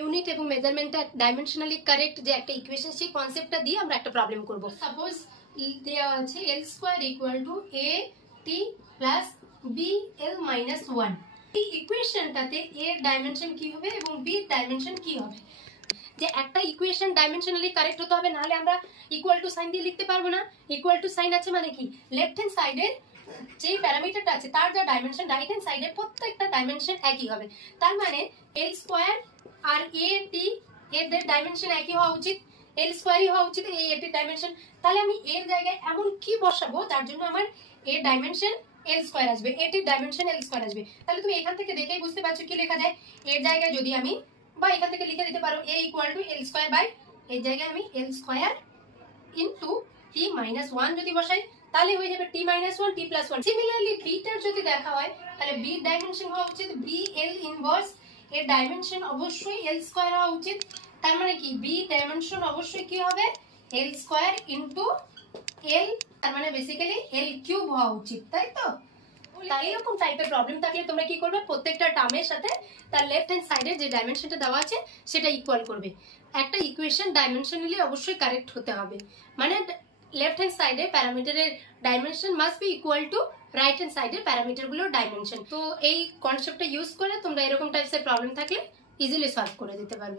Unit এবং মেজারমেন্টটা dimensionally correct যে একটা ইকুয়েশন, সেই কনসেপ্টটা দিয়ে আমরা একটা প্রবলেম করব। সাপোজ দেওয়া আছে L square equal to A T plus B L minus one. এই ইকুয়েশনটাতে এর ডাইমেনশন কি হবে এবং বি এর ডাইমেনশন কি হবে। যে একটা ইকুয়েশন ডাইমেনশনালি কারেক্ট হতে হবে, নাহলে আমরা ইকুয়াল টু সাইন দিয়ে লিখতে পারবো না। ইকুয়াল টু সাইন আছে মানে কি, লেফট হ্যান্ড সাইডের যে প্যারামিটারটা আছে তার যা ডাইমেনশন, রাইট হ্যান্ড সাইডের প্রত্যেকটা ডাইমেনশন একই হবে। তার মানে এল স্কোয়ার আর এ টি এদের ডাইমেনশন একই হওয়া উচিত, এল স্কোয়ারই হওয়া উচিত এই এটির ডাইমেনশন। তাহলে আমি এর জায়গায় এমন কি বসাবো যার জন্য আমার এর ডাইমেনশন এল স্কোয়ার আসবে, এটির ডাইমেনশন এল স্কোয়ার আসবে। তাহলে তুমি এখান থেকে দেখেই বুঝতে পারছো কি লেখা যায়। এর জায়গায় যদি আমি, বা এখান থেকে লিখে দিতে পারো A equal to L square by, এর জায়গায় আমি L square into T minus one যদি বসাই তাহলে হয়ে যাবে T minus one T plus one. Similarly বিটার যদি দেখা হয় তাহলে বি ডাইমেনশন হওয়া উচিত বি এল ইনভার্স, এর ডাইমেনশন অবশ্যই এল স্কোয়ার হওয়া উচিত। তার মানে কি বি ডাইমেনশন অবশ্যই কি হবে, এল স্কোয়ার ইন্টু এল, তার মানে বেসিক্যালি এল কিউব হওয়া উচিত, তাই তো? তাই এরকম টাইপের প্রবলেম থাকলে তোমরা কি করবে, প্রত্যেকটা টার্মের সাথে তার লেফট হ্যান্ড সাইডের যে ডাইমেনশনটা দেওয়া আছে সেটা ইকুয়াল করবে। একটা ইকুয়েশন ডাইমেনশনালি অবশ্যই কারেক্ট হতে হবে, মানে লেফট হ্যান্ড সাইডে প্যারামিটারের dimension must be equal to right hand সাইডের প্যারামিটারগুলোর ডাইমেনশন। তো এই কনসেপ্টটা ইউজ করে তোমরা এরকম টাইপসের প্রবলেম থাকলে ইজিলি সলভ করে দিতে পারবে।